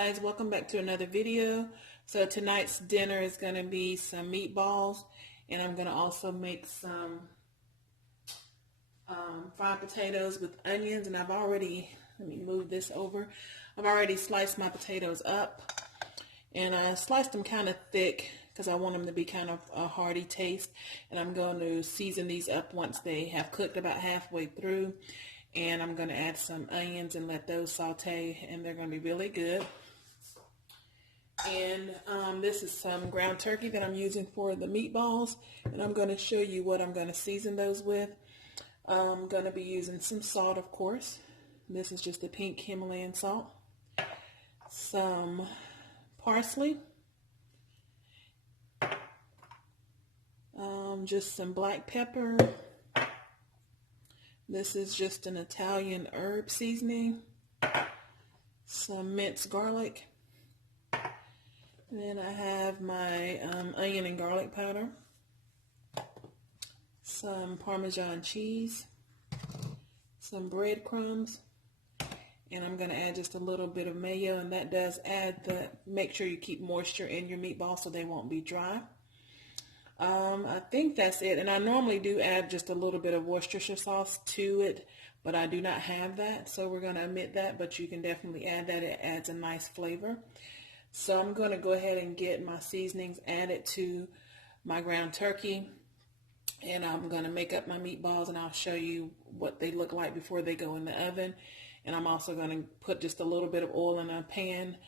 Guys, welcome back to another video. So tonight's dinner is going to be some meatballs, and I'm going to also make some fried potatoes with onions. And let me move this over. I've already sliced my potatoes up, and I sliced them kind of thick because I want them to be kind of a hearty taste. And I'm going to season these up once they have cooked about halfway through. And I'm going to add some onions and let those saute, and they're going to be really good. And this is some ground turkey that I'm using for the meatballs, and I'm going to show you what I'm going to season those with. I'm going to be using some salt, of course. This is just the pink Himalayan salt. Some parsley. Just some black pepper. This is just an Italian herb seasoning. Some minced garlic. Then I have my onion and garlic powder, some Parmesan cheese, some breadcrumbs, and I'm going to add just a little bit of mayo, and that does make sure you keep moisture in your meatballs so they won't be dry. I think that's it, and I normally do add just a little bit of Worcestershire sauce to it, but I do not have that, so we're going to omit that, but you can definitely add that. It adds a nice flavor. So I'm going to go ahead and get my seasonings added to my ground turkey, and I'm going to make up my meatballs, and I'll show you what they look like before they go in the oven. And I'm also going to put just a little bit of oil in a pan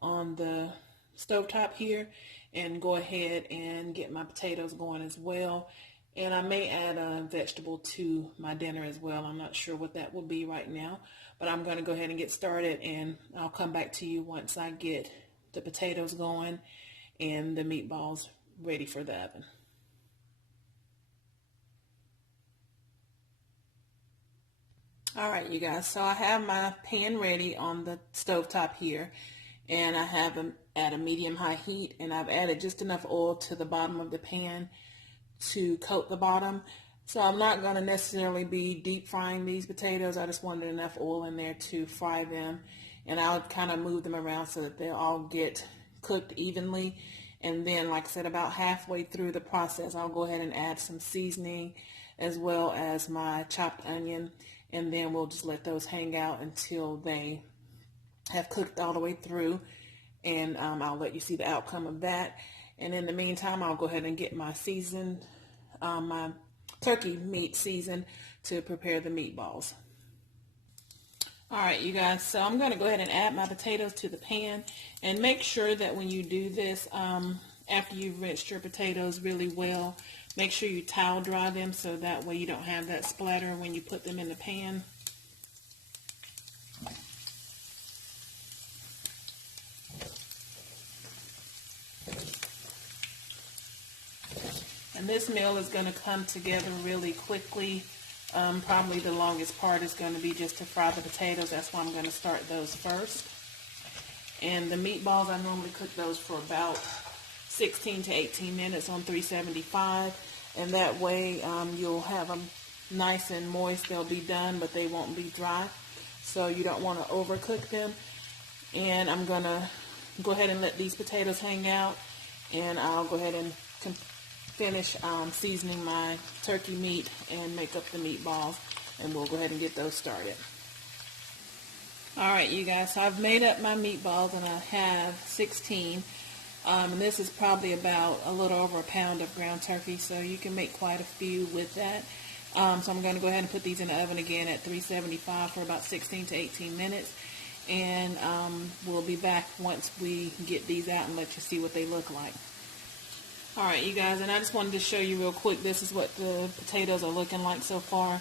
on the stovetop here and go ahead and get my potatoes going as well. And I may add a vegetable to my dinner as well. I'm not sure what that will be right now, but I'm going to go ahead and get started, and I'll come back to you once I get the potatoes going and the meatballs ready for the oven. Alright, you guys, so I have my pan ready on the stovetop here, and I have them at a medium-high heat, and I've added just enough oil to the bottom of the pan to coat the bottom. So I'm not going to necessarily be deep frying these potatoes. I just wanted enough oil in there to fry them. And I'll kind of move them around so that they'll all get cooked evenly. And then, like I said, about halfway through the process, I'll go ahead and add some seasoning as well as my chopped onion. And then we'll just let those hang out until they have cooked all the way through. And I'll let you see the outcome of that. And in the meantime, I'll go ahead and get my my turkey meat seasoned to prepare the meatballs. Alright, you guys, so I'm going to go ahead and add my potatoes to the pan, and make sure that when you do this, after you've rinsed your potatoes really well, make sure you towel dry them so that way you don't have that splatter when you put them in the pan. And this meal is going to come together really quickly. Probably the longest part is going to be just to fry the potatoes. That's why I'm going to start those first. And the meatballs, I normally cook those for about 16 to 18 minutes on 375. And that way you'll have them nice and moist. They'll be done, but they won't be dry. So you don't want to overcook them. And I'm going to go ahead and let these potatoes hang out. And I'll go ahead and finish seasoning my turkey meat and make up the meatballs, and we'll go ahead and get those started. Alright, you guys, so I've made up my meatballs, and I have 16. And this is probably about a little over a pound of ground turkey, so you can make quite a few with that. So I'm going to go ahead and put these in the oven again at 375 for about 16 to 18 minutes. And we'll be back once we get these out and let you see what they look like. Alright, you guys, and I just wanted to show you real quick, this is what the potatoes are looking like so far.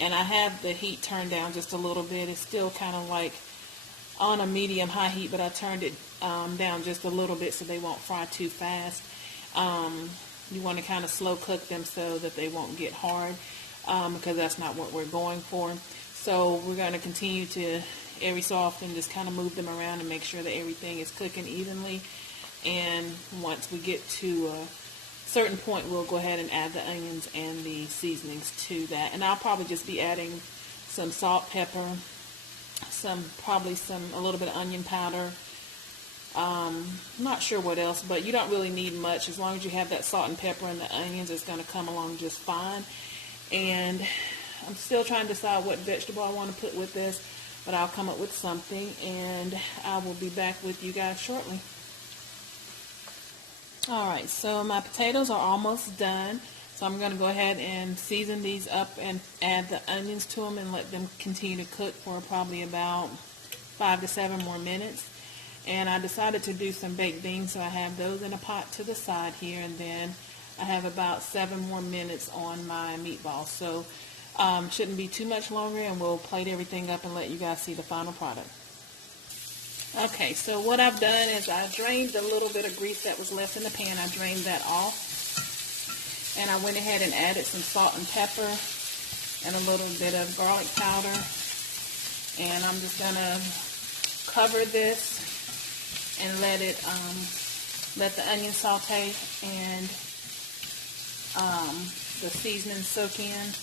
And I have the heat turned down just a little bit. It's still kind of like on a medium-high heat, but I turned it down just a little bit so they won't fry too fast. You want to kind of slow cook them so that they won't get hard, because that's not what we're going for. So we're going to continue to, every so often, just kind of move them around and make sure that everything is cooking evenly. And once we get to a certain point, we'll go ahead and add the onions and the seasonings to that. And I'll probably just be adding some salt, pepper, probably a little bit of onion powder, I'm not sure what else, but you don't really need much. As long as you have that salt and pepper and the onions, it's going to come along just fine. And I'm still trying to decide what vegetable I want to put with this, but I'll come up with something, and I will be back with you guys shortly. Alright, so my potatoes are almost done. So I'm going to go ahead and season these up and add the onions to them and let them continue to cook for probably about 5 to 7 more minutes. And I decided to do some baked beans, so I have those in a pot to the side here, and then I have about 7 more minutes on my meatballs. So shouldn't be too much longer, and we'll plate everything up and let you guys see the final product. Okay, so what I've done is I drained a little bit of grease that was left in the pan. I drained that off. And I went ahead and added some salt and pepper and a little bit of garlic powder. And I'm just going to cover this and let the onion saute and the seasoning soak in.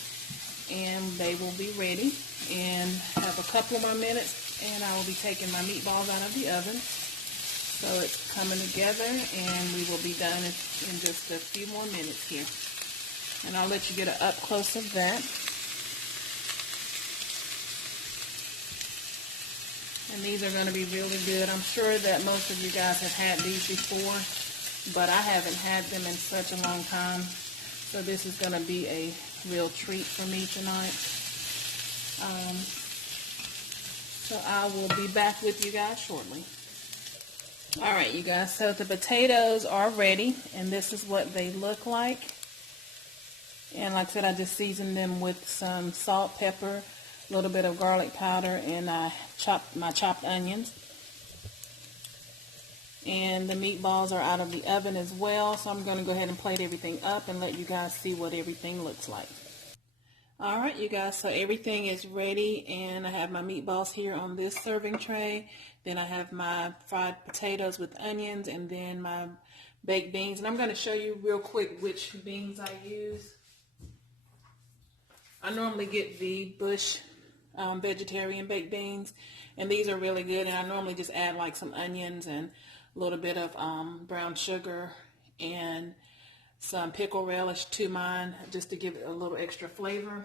And they will be ready. And have a couple more minutes, and I will be taking my meatballs out of the oven. So it's coming together, and we will be done in just a few more minutes here. And I'll let you get an up close of that. And these are going to be really good. I'm sure that most of you guys have had these before, but I haven't had them in such a long time. So this is going to be a real treat for me tonight. So I will be back with you guys shortly. Alright, you guys, so the potatoes are ready, and this is what they look like. And like I said, I just seasoned them with some salt, pepper, a little bit of garlic powder, and I chopped my chopped onions. And the meatballs are out of the oven as well, so I'm going to go ahead and plate everything up and let you guys see what everything looks like. Alright, you guys, so everything is ready, and I have my meatballs here on this serving tray. Then I have my fried potatoes with onions, and then my baked beans. And I'm going to show you real quick which beans I use. I normally get the Bush vegetarian baked beans, and these are really good. And I normally just add like some onions and a little bit of brown sugar and some pickle relish to mine, just to give it a little extra flavor.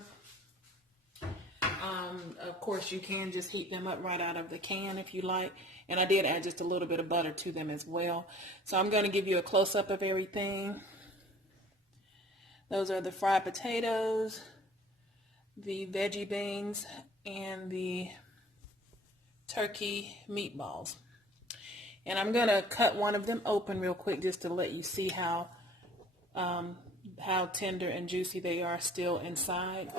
Of course, you can just heat them up right out of the can if you like. And I did add just a little bit of butter to them as well. So I'm going to give you a close-up of everything. Those are the fried potatoes, the veggie beans, and the turkey meatballs. And I'm going to cut one of them open real quick just to let you see how tender and juicy they are still inside.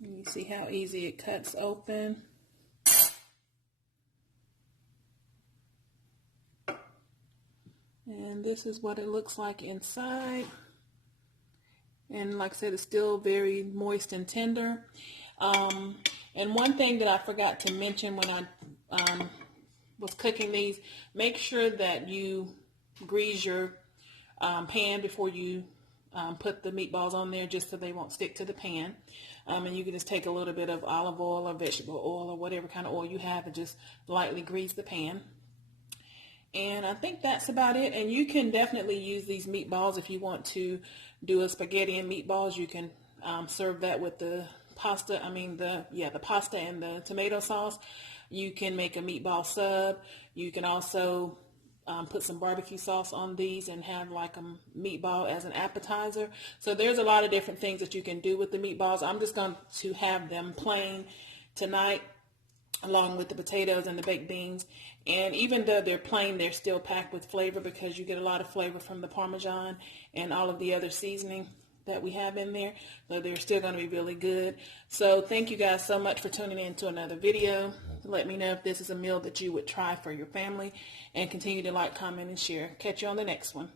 You see how easy it cuts open. And this is what it looks like inside. And like I said, it's still very moist and tender. And one thing that I forgot to mention when I was cooking these, make sure that you grease your pan before you put the meatballs on there, just so they won't stick to the pan. And you can just take a little bit of olive oil or vegetable oil or whatever kind of oil you have and just lightly grease the pan. And I think that's about it. And you can definitely use these meatballs if you want to do a spaghetti and meatballs. You can serve that with the pasta, the pasta and the tomato sauce. You can make a meatball sub. You can also put some barbecue sauce on these and have like a meatball as an appetizer. So there's a lot of different things that you can do with the meatballs. I'm just going to have them plain tonight, along with the potatoes and the baked beans. And even though they're plain, they're still packed with flavor, because you get a lot of flavor from the Parmesan and all of the other seasoning that we have in there. So they're still going to be really good. So thank you guys so much for tuning in to another video. Let me know if this is a meal that you would try for your family, and continue to like, comment, and share. Catch you on the next one.